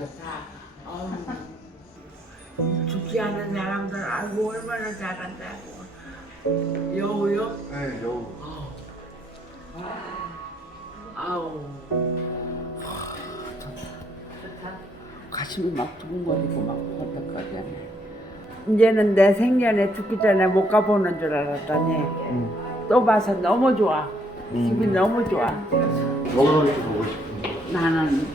좋다. 어우. 죽지 않은 사람들 아이고 얼마나 잘한다고. 여우요? 네, 여우. 아우. 가슴이 막 두근거리고 막 어떡하냐. 이제는 내 생년에 죽기 전에 못 가보는 줄 알았더니 또 봐서 너무 좋아. 집이 너무 좋아. 이렇게 보고 싶은데? 나는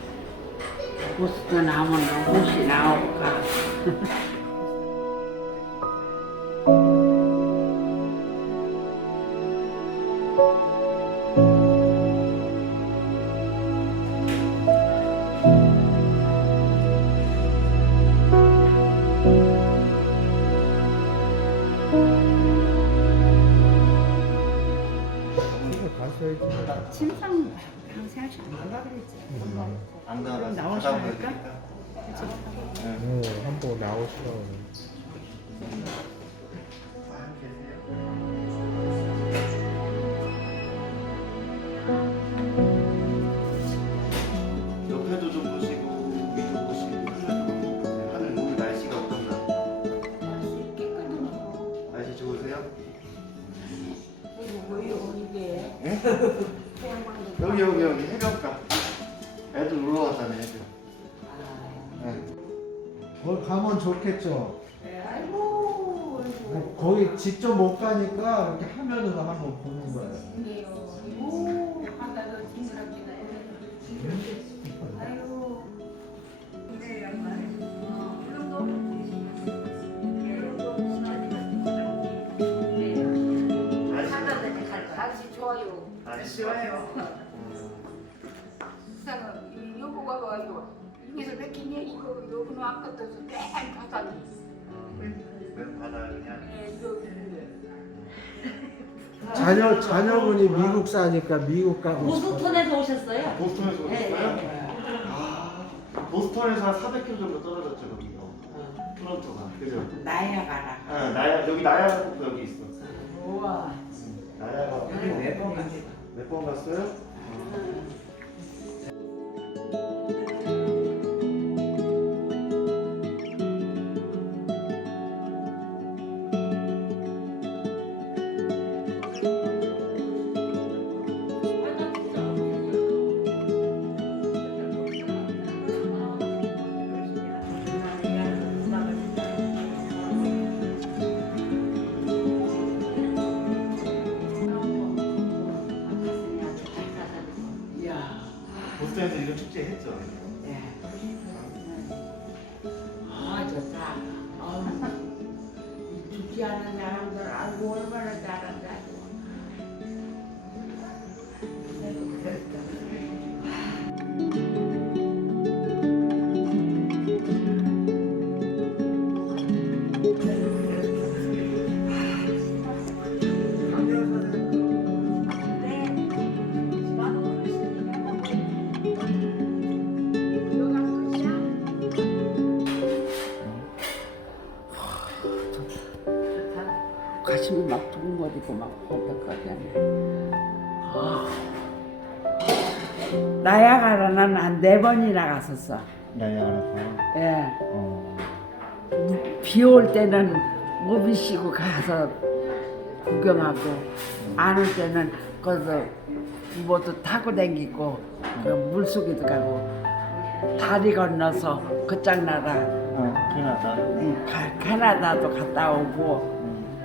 보스턴 하면 옷이 나올까. 침상 방생하지 않는다 그랬지. 안 나가서 나오셔야 가다 할까? 보니까. 네, 한번 나오시라고. 옆에도 좀 보시고 위도 보시고 하늘 오늘 날씨가 어떤가? 날씨 좋으세요? 예? 여기 여기 여기 해변가. 애들 놀러 왔다네 애들. 네. 거기 가면 좋겠죠. 뭐 거기 직접 못 가니까 이렇게 화면으로 한번 보는 거예요. 날씨 좋아요. 날씨 좋아요. 세상은 여 보가 와요. 여기서 뵙기니 이거 여기는 안 끝어서 맨 바다니. 맨 바다 그냥. 예, 여기. 자녀 자녀분이 미국 사니까 미국 가고 싶어. 보스턴에서 오셨어요? 보스턴에서 네, 오셨어요? 아, 보스턴에서 한 400km 정도 떨어졌죠 거기가. 토론토가 그죠? 나야가라. 아, 나야 여기 나야가 꼭 여기 있어. 우와. 나야가 여기 몇번 갔어? 몇번 갔어요? 이 보스턴에서 이런 축제 했죠. 예. 아 좋다. 어우. 죽지 않은 사람들 아이고 얼마나 잘한다 가슴이 막 두근거리고 막 어떡하냐. 나야가라는 한네 번이나 갔었어. 나야가라서. 예. 어. 비올 때는 무비 씌고 가서 구경하고 안올 때는 거기서 뭐도 타고 다니고 그 물속에도 가고 다리 건너서 끝장나라 어, 캐나다. 응, 가- 캐나다도 갔다 오고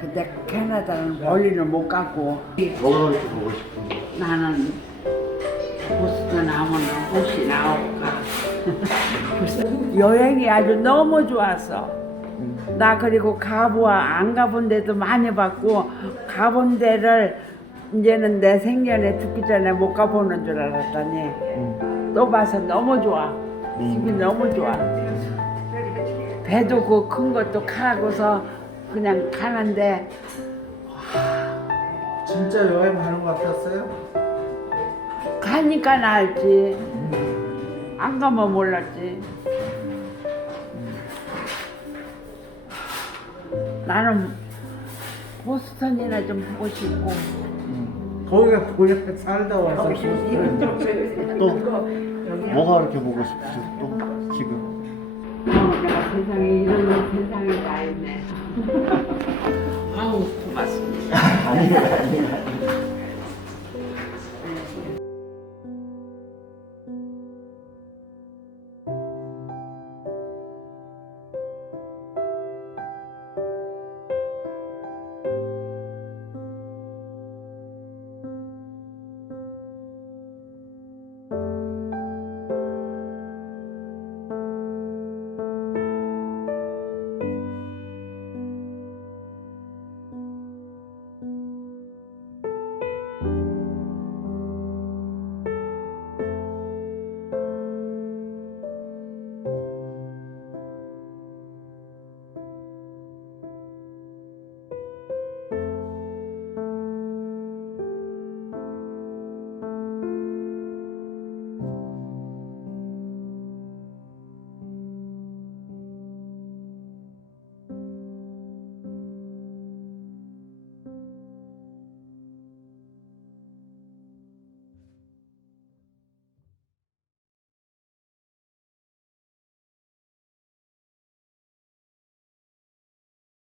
근데 캐나다는 멀리는 못 가고 뭐가 이렇게 보고 싶은데? 나는 보스턴 하면 옷이 나올까 여행이 아주 너무 좋았어 나 그리고 가보아 안 가본 데도 많이 봤고 가본 데를 이제는 내 생년에 죽기 전에 못 가보는 줄 알았더니 또 봐서 너무 좋아 집이 너무 좋아 배도 그 큰 것도 가고서 그냥 가는데 진짜 여행 가는 것 같았어요? 가니까 알지. 안 가면 몰랐지. 나는 보스턴이나 좀 보고 싶고. 거기가 고향 살다 와서 또 뭐가 이렇게 보고 싶으세요? 또? 지금 내가 세상에 이런 세상이 다 있네. 아우 고맙습니다. 아니에요, 아니에요.